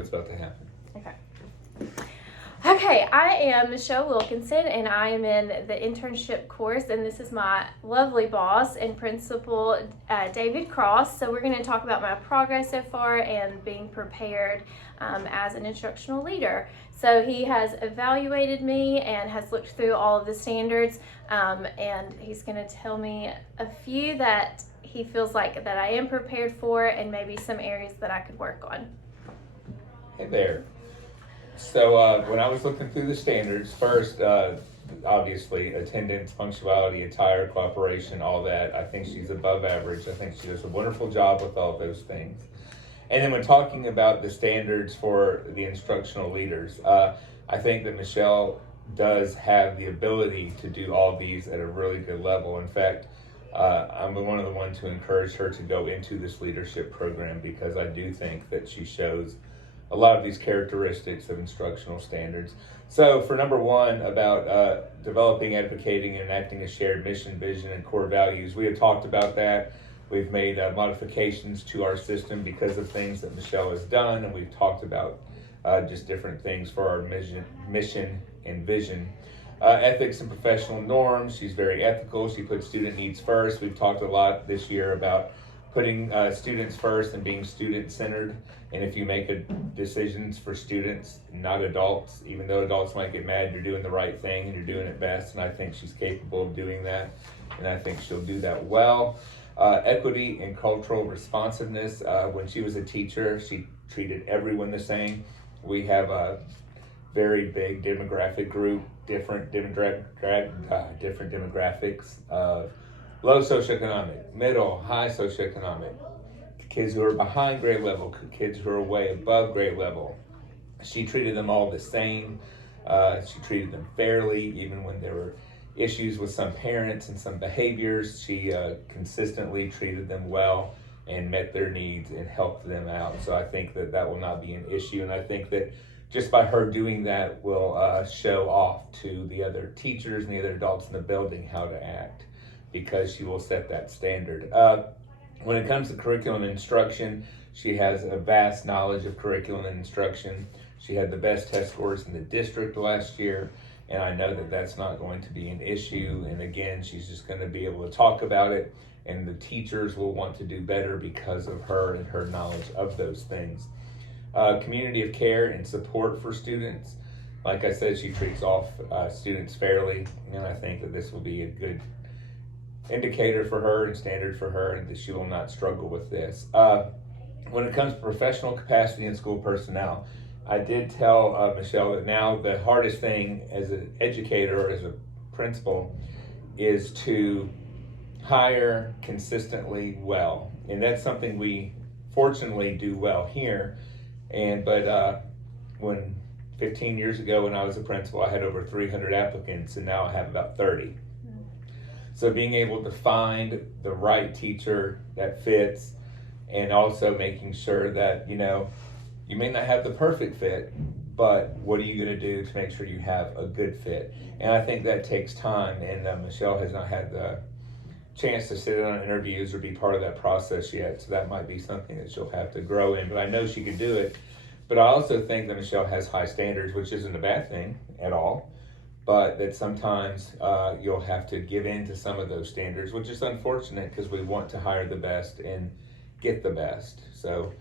What's about to happen? Okay, I am Michelle Wilkinson, and I am in the internship course, and this is my lovely boss and principal, David Kross. So we're going to talk about my progress so far and being prepared as an instructional leader. So he has evaluated me and has looked through all of the standards, and he's going to tell me a few that he feels like that I am prepared for, and maybe some areas that I could work on. Hey there. So when I was looking through the standards, first, obviously, attendance, punctuality, attire, cooperation, all that, I think she's above average. I think she does a wonderful job with all those things. And then when talking about the standards for the instructional leaders, I think that Michelle does have the ability to do all these at a really good level. In fact, I'm one of the ones who encouraged her to go into this leadership program because I do think that she shows a lot of these characteristics of instructional standards. So for number one, about developing, advocating, and enacting a shared mission, vision, and core values, we have talked about that. We've made modifications to our system because of things that Michelle has done, and we've talked about just different things for our mission and vision. Ethics and professional norms, she's very ethical. She puts student needs first. We've talked a lot this year about putting students first and being student-centered. And if you make decisions for students, not adults, even though adults might get mad, you're doing the right thing and you're doing it best. And I think she's capable of doing that. And I think she'll do that well. Equity and cultural responsiveness. When she was a teacher, she treated everyone the same. We have a very big demographic group, different demographics of low socioeconomic, middle, high socioeconomic, kids who are behind grade level, kids who are way above grade level. She treated them all the same. She treated them fairly, even when there were issues with some parents and some behaviors. She consistently treated them well and met their needs and helped them out. So I think that that will not be an issue. And I think that just by her doing that will show off to the other teachers and the other adults in the building how to act, because she will set that standard. When it comes to curriculum and instruction, she has a vast knowledge of curriculum and instruction. She had the best test scores in the district last year, and I know that that's not going to be an issue. And again, she's just going to be able to talk about it, and the teachers will want to do better because of her and her knowledge of those things. Community of care and support for students. Like I said, she treats all students fairly, and I think that this will be a good indicator for her and standard for her, and that she will not struggle with this. When it comes to professional capacity and school personnel, I did tell Michelle that now the hardest thing as an educator or as a principal is to hire consistently well, and that's something we fortunately do well here. But when 15 years ago when I was a principal, I had over 300 applicants, and now I have about 30. So being able to find the right teacher that fits, and also making sure that, you may not have the perfect fit, but what are you going to do to make sure you have a good fit? And I think that takes time, and Michelle has not had the chance to sit in on interviews or be part of that process yet, so that might be something that she'll have to grow in, but I know she can do it. But I also think that Michelle has high standards, which isn't a bad thing at all, but that sometimes you'll have to give in to some of those standards, which is unfortunate because we want to hire the best and get the best. So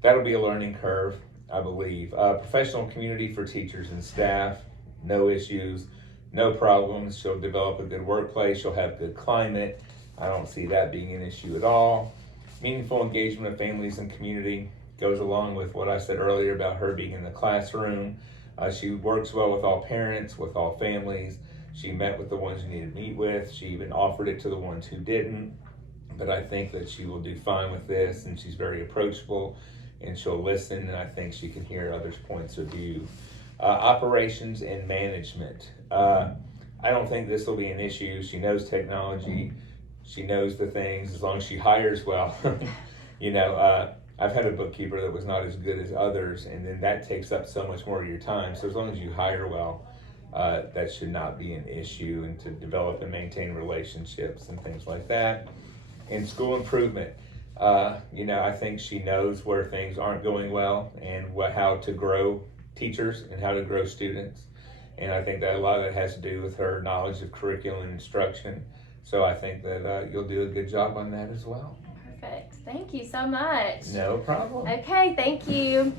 that'll be a learning curve, I believe. Professional community for teachers and staff, no issues, no problems. She'll develop a good workplace. She'll have good climate. I don't see that being an issue at all. Meaningful engagement of families and community goes along with what I said earlier about her being in the classroom. She works well with all parents, with all families. She met with the ones who needed to meet with. She even offered it to the ones who didn't. But I think that she will do fine with this, and she's very approachable, and she'll listen, and I think she can hear others' points of view. Operations and management. I don't think this will be an issue. She knows technology. She knows the things, as long as she hires well. I've had a bookkeeper that was not as good as others, and then that takes up so much more of your time. So as long as you hire well, that should not be an issue, and to develop and maintain relationships and things like that. And school improvement. I think she knows where things aren't going well and how to grow teachers and how to grow students. And I think that a lot of it has to do with her knowledge of curriculum and instruction. So I think that you'll do a good job on that as well. Perfect. Thank you so much. No problem. Okay, thank you.